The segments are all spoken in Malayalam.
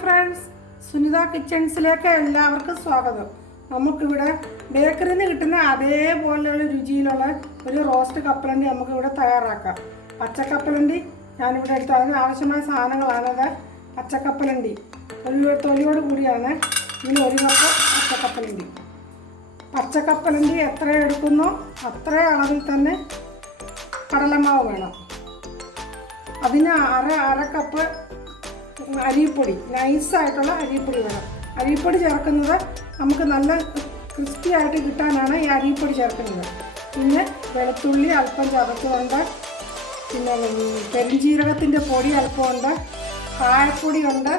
ഫ്രണ്ട്സ് സുനിത കിച്ചൺസിലേക്ക് എല്ലാവർക്കും സ്വാഗതം. നമുക്കിവിടെ ബേക്കറിയിൽ നിന്ന് കിട്ടുന്ന അതേപോലെയുള്ള രുചിയിലുള്ള ഒരു റോസ്റ്റ് കപ്പലണ്ടി നമുക്കിവിടെ തയ്യാറാക്കാം. പച്ചക്കപ്പലണ്ടി ഞാനിവിടെ എടുത്തു അതിന് ആവശ്യമായ സാധനങ്ങളാണത്. പച്ചക്കപ്പലണ്ടി. ഒരു തൊലിയോട് കൂടിയാണ് ഇതിന് ഒരു കപ്പ് പച്ചക്കപ്പലണ്ടി. പച്ചക്കപ്പലണ്ടി എത്ര എടുക്കുന്നു? അത്ര അളവിൽ തന്നെ കടലമാവ് വേണം. അതിന് അര അര കപ്പ് അരിപ്പൊടി. നൈസായിട്ടുള്ള അരിപ്പൊടി വേണം. അരിപ്പൊടി ചേർക്കുന്നത് നമുക്ക് നല്ല ക്രിസ്പി ആയിട്ട് കിട്ടാനാണ് ഈ അരിപ്പൊടി ചേർക്കുന്നത്. പിന്നെ വെളുത്തുള്ളി അല്പം ചതച്ചുകൊണ്ട് പിന്നെ പെരുംജീരകത്തിന്റെ പൊടി അല്പമുണ്ട് കായപ്പൊടി ഉണ്ട്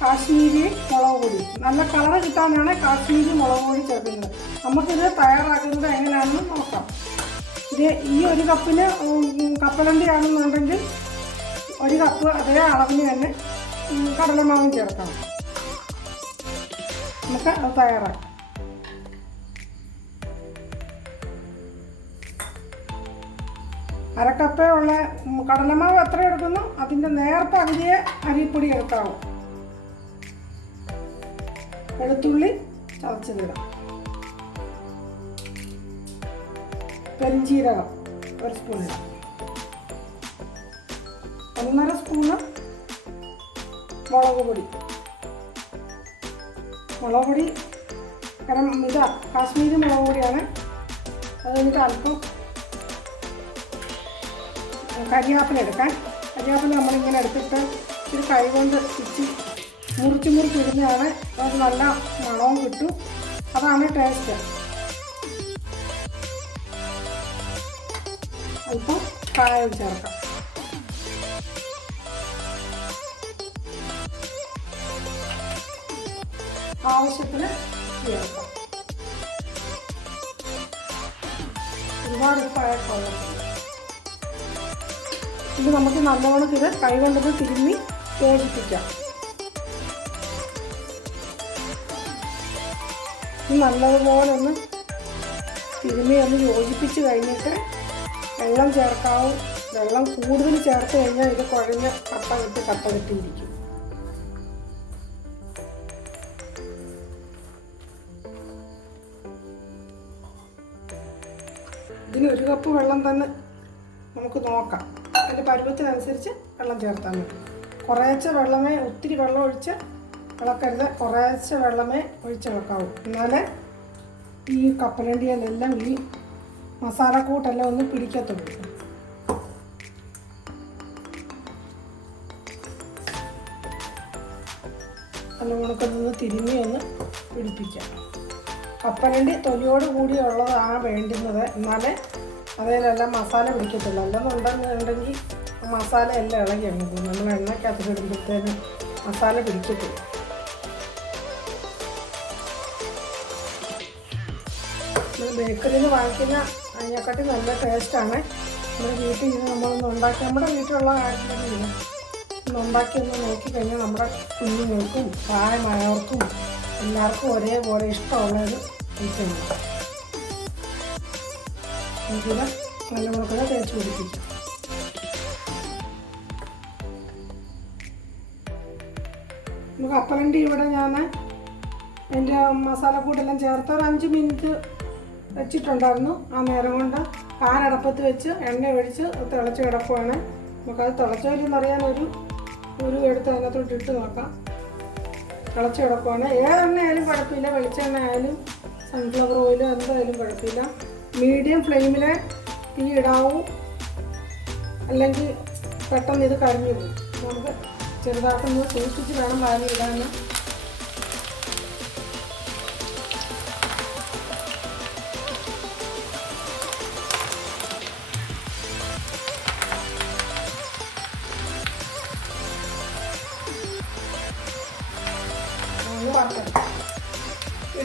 കാശ്മീരി മുളക് പൊടി. നല്ല കളർ കിട്ടാനാണ് കാശ്മീരി മുളക് പൊടി ചേർക്കുന്നത്. നമുക്കിത് തയ്യാറാക്കുന്നത് എങ്ങനെയാണെന്ന് നോക്കാം. ഇത് ഈ ഒരു കപ്പിന് കപ്പലണ്ടിയാണെന്നുണ്ടെങ്കിൽ ഒരു കപ്പ് അതേ അളവിന് തന്നെ കടലമാവും ചേർക്കണം. നമുക്ക് അത് തയ്യാറാക്കാം. അരക്കപ്പേ ഉള്ള കടലമാവ് എത്ര എടുക്കുന്നു? അതിന്റെ നേരത്തെ പകുതിയെ അരിപ്പൊടി എടുക്കാവൂ വെളുത്തുള്ളി ചതച്ചതിടാം. പെരിഞ്ചീരകം ഒരു സ്പൂൺ ഇടാം. ഒന്നര സ്പൂണ് മുളക് പൊടി. മുളക് പൊടി കാരണം ഇതാ കാശ്മീരി മുളക് പൊടിയാണ്. അത് കഴിഞ്ഞിട്ട് അല്പം കരിയാപ്പില എടുക്കാൻ. കരിയാപ്പില നമ്മളിങ്ങനെ എടുത്തിട്ട് ഒരു കൈകൊണ്ട് ഇച്ചി മുറിച്ച് മുറിച്ച് ഇടുന്നതാണ്. അത് നല്ല മണവും കിട്ടും. അതാണ് ടേസ്റ്റ്. അല്പം കായം ചേർക്കാം. ആവശ്യത്തിന് ചേർക്കാം ഒരുപാട് ഉപ്പായ കൊള്ളത്തില്ല ഇത് നമുക്ക് നല്ലവണ്ണം ഇത് കൈകൊണ്ടത് തിരുമ്മി യോജിപ്പിക്കാം. നല്ലതുപോലെ ഒന്ന് തിരുമ്മി ഒന്ന് യോജിപ്പിച്ച് കഴിഞ്ഞിട്ട് വെള്ളം ചേർക്കാവും. വെള്ളം കൂടുതൽ ചേർത്ത് കഴിഞ്ഞാൽ ഇത് കുഴഞ്ഞ് കപ്പ കിട്ടി കപ്പ കിട്ടിയിരിക്കും ഇതിന് ഒരു കപ്പ് വെള്ളം തന്നെ നമുക്ക് നോക്കാം. അതിന്റെ പരുവത്തിനനുസരിച്ച് വെള്ളം ചേർത്താൽ മതി. കുറേശ്ശെ വെള്ളമേ ഒത്തിരി വെള്ളം ഒഴിച്ച് ഇളക്കരുത് കുറേശ്ശെ വെള്ളമേ ഒഴിച്ച് ഇളക്കാവൂ എന്നാലേ ഈ കപ്പലണ്ടിയിലെല്ലാം ഈ മസാലക്കൂട്ടെല്ലാം ഒന്ന് പിടിക്കത്തുള്ളൂ. നല്ല ഉണക്കൊന്ന് തിരിഞ്ഞ് ഒന്ന് പിടിപ്പിക്കാം. കപ്പലണ്ടി തൊലിയോട് കൂടി ഉള്ളതാണ് വേണ്ടുന്നത്. എന്നാലേ അതിലെല്ലാം മസാല പിടിക്കത്തുള്ളൂ. അല്ലെന്നുണ്ടെന്നുണ്ടെങ്കിൽ മസാല എല്ലാം ഇളകി അങ്ങ് പോകും. നമ്മൾ എണ്ണയ്ക്കകത്ത് ഇടുമ്പോഴത്തേനും മസാല പിടിക്കത്തില്ല. നമ്മൾ ബേക്കറിയിൽ നിന്ന് വാങ്ങിക്കുന്ന അതിനെക്കാട്ടി നല്ല ടേസ്റ്റാണ്. നമ്മൾ വീട്ടിൽ ഇരുന്ന് നമ്മളൊന്ന് ഉണ്ടാക്കി നമ്മുടെ വീട്ടിലുള്ള കാര്യങ്ങളൊന്നും ഒന്ന് ഉണ്ടാക്കി ഒന്ന് നോക്കിക്കഴിഞ്ഞാൽ നമ്മുടെ കുഞ്ഞുങ്ങൾക്കും പ്രായമായവർക്കും എല്ലാവർക്കും ഒരേപോലെ ഇഷ്ടമുള്ള ഒരു ഐറ്റമാണ് നമുക്കിത് നല്ല മുളക് തേച്ച് പിടിപ്പിക്കാം നമുക്ക് അപ്പലണ്ടി ഇവിടെ ഞാൻ എന്റെ മസാലക്കൂട്ടെല്ലാം ചേർത്ത് ഒരു അഞ്ച് മിനിറ്റ് വെച്ചിട്ടുണ്ടായിരുന്നു ആ നേരം കൊണ്ട് പാനടപ്പത്ത് വെച്ച് എണ്ണ ഒഴിച്ച് തിളച്ച് കിടക്കുവാണ് നമുക്കത് തിളച്ചോലെന്ന് അറിയാൻ ഒരു ഒരു എടുത്ത് അതിനകത്തോട്ട് ഇട്ട് നോക്കാം തിളച്ച് കിടക്കുവാണ് ഏതെണ്ണ ആയാലും കുഴപ്പമില്ല വെളിച്ചെണ്ണ ആയാലും സൺഫ്ലവർ ഓയിലോ എന്തായാലും കുഴപ്പമില്ല. മീഡിയം ഫ്ലെയിമിൽ തീ ഇടാവൂ. അല്ലെങ്കിൽ പെട്ടെന്ന് ഇത് കരിഞ്ഞു പോകും. നമുക്ക് ചെറുതായിട്ടൊന്ന് സൂക്ഷിച്ച് വേണം വാരി ഇടാൻ.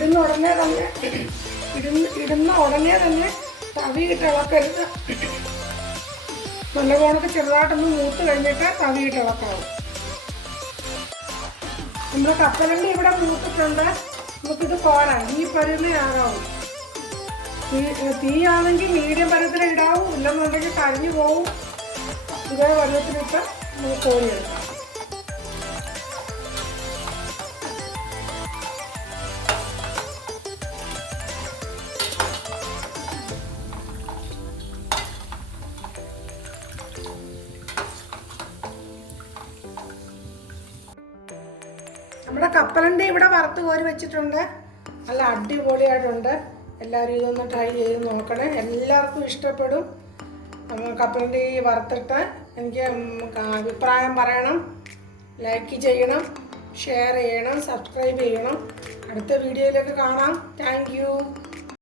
ഇടുന്ന ഉടനെ തന്നെ ഇടുന്ന ഇടുന്ന ഉടനെ തന്നെ തവിയിട്ട് ഇളക്കരുത്. നല്ല കോണക്ക് ചെറുതായിട്ടൊന്ന് മൂത്ത് കഴിഞ്ഞിട്ട് തവിയിട്ട് ഇളക്കാവും നമ്മുടെ കപ്പലണ്ടി ഇവിടെ മൂത്തിട്ടുണ്ട്. നമുക്കിത് പോരാ ഈ പരുന്നയാകാവും തീ തീയാണെങ്കിൽ മീഡിയം പരുവത്തിൽ ഇടാവും. ഇല്ലെന്നുണ്ടെങ്കിൽ കരിഞ്ഞു പോവും. ഇതേ പരുവത്തിലിട്ട് നമുക്ക് കോരിയെടുക്കാം. ഇവിടെ കപ്പലണ്ടി ഇവിടെ വറുത്ത് കോരി വെച്ചിട്ടുണ്ട്. നല്ല അടിപൊളിയായിട്ടുണ്ട്. എല്ലാവരും ഇതൊന്ന് ട്രൈ ചെയ്ത് നോക്കണേ. എല്ലാവർക്കും ഇഷ്ടപ്പെടും. കപ്പലണ്ടി വറുത്തിട്ട് എനിക്ക് അഭിപ്രായം പറയണം. ലൈക്ക് ചെയ്യണം. ഷെയർ ചെയ്യണം. സബ്സ്ക്രൈബ് ചെയ്യണം. അടുത്ത വീഡിയോയിലൊക്കെ കാണാം. താങ്ക്